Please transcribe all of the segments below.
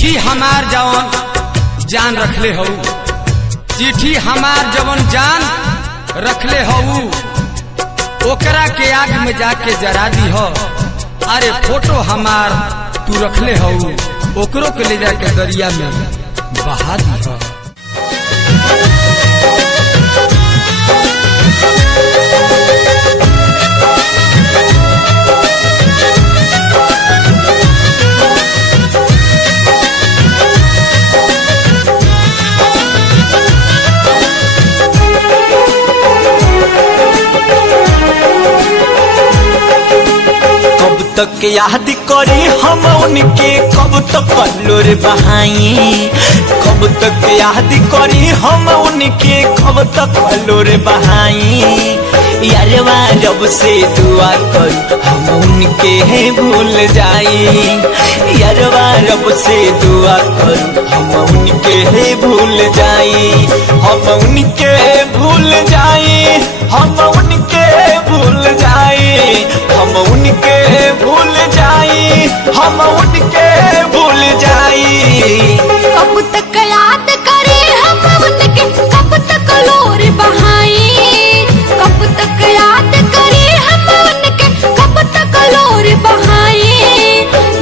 चिट्ठी हमार जवन जान रखले हऊ, चिट्ठी हमार जवन जान रखले हऊ, ओकरा के आग में जाके जरा दी हो। अरे फोटो हमार तू रखले हऊ, ओकरो के ले जाके दरिया में बहा दी हो। तक याद करी हम उनके, कब तक कल्लोर बहाई, कब तक याद करी हम उनके, कब तक कल्लोर बहाई। यारवा रब से दुआ कर हम उनके भूल जाई, यारवा रब से दुआ कर हम उनके भूल जाई, हम उनके भूल जाई, हम उनके भूल जाई, हम उनके भूल जाई, हम उनके भूल जाई। कब तक याद करे हम उनके, कब तक लोर बहाई, कब तक याद करे हम उनके, कब तक लोर बहाई।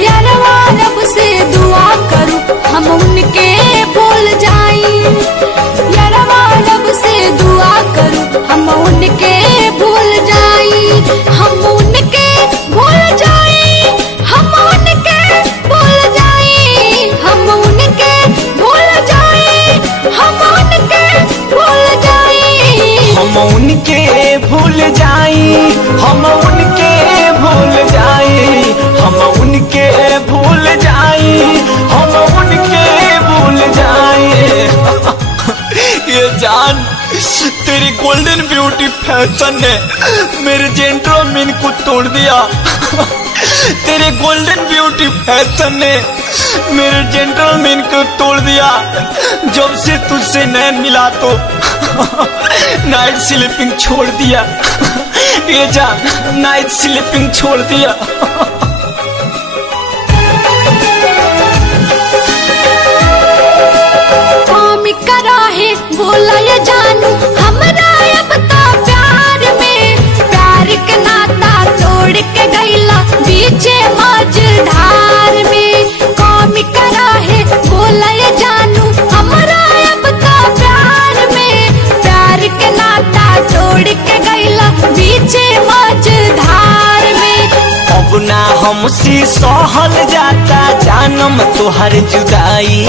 यारवा रब से दुआ करूं हम उनके भूल जाई, यारवा रब से दुआ करूं हम उनके भूल जाई, हम उनके भूल जाई, हम उनके भूल जाई, हम उनके भूल जाई, हम उनके भूल जाई, हम उनके भूल जाई, हम उनके भूल जाई, हम उनके भूल जाई, हम उनके भूल जाई। ये जान तेरी गोल्डन ब्यूटी फैशन ने मेरे जेंटलमैन को तोड़ दिया, तेरे गोल्डन ब्यूटी फैशन ने मेरे जेंटलमैन को तोड़ दिया। जब से तुझसे नैन मिला तो नाइट स्लीपिंग छोड़ दिया, ये जान नाइट स्लीपिंग छोड़ दिया। बोला ये जानू हमरा अब तो प्यार में, प्यार के नाता तोड़ के गईला बीचे मझधार में। कौमी करा है बोला ये जानू हमरा अब तो प्यार में, प्यार के नाता तोड़ के गईला बीचे मझधार में। अब ना हमसे सहल जाता जानम तोहर जुदाई,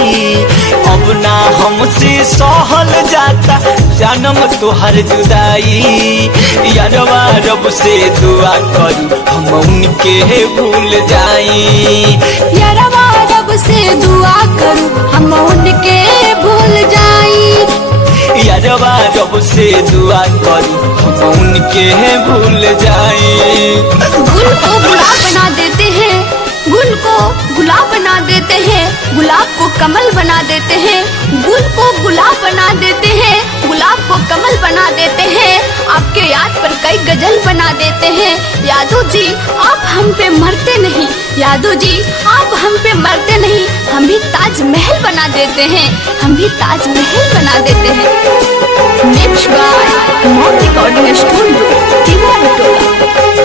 अब ना हमसे सहल जाता जानम तोहर जुदाई। यारवा रब से दुआ करूं हम उनके भूल जाई, यारवा रब से दुआ करूं हम उनके भूल जाई, यारवा रब से दुआ करूं हम उनके भूल जाई। गुल को गुलाब बना देते हैं, गुल को गुलाब बना देते हैं, गुलाब को कमल बना देते हैं, गुल को गुलाब बना देते हैं, गुलाब को कमल बना देते हैं। आपके याद पर कई गजल बना देते हैं। यादव जी आप हम पे मरते नहीं, यादव जी आप हम पे मरते नहीं, हम भी ताजमहल बना देते हैं, हम भी ताजमहल बना देते हैं। Next by mom recording studio दीवार टोला।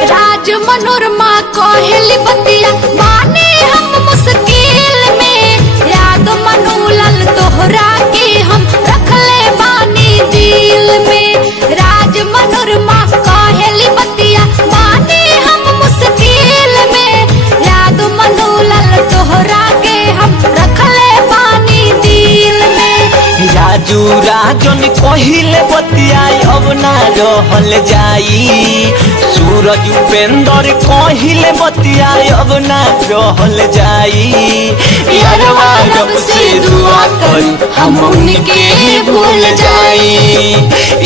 राज मनोरमा कोहली बतिया बाने हम मुश्किल में, याद मनूलाल तोहरा के हम रख ले बानी दिल में। राज मनोरमा कोहली बतिया बाने हम मुश्किल में, याद मनूलाल तोहरा के हम रख ले बानी दिल में। राजू राजन कहिले बतियाई अब ना रहल जाई, सूरज उपेंद्र कहिले बतियाई अब ना रहल जाई। यारवा रब से दुआ करूं हम उनके भूल जाई,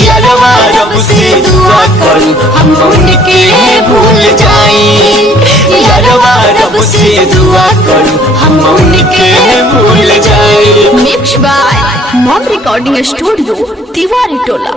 यारवा रब से दुआ करूं हम उनके भूल जाई, यारवा रब से दुआ करूं हम उनके भूल जाई। Mix by mom recording studio दीवारी टोला।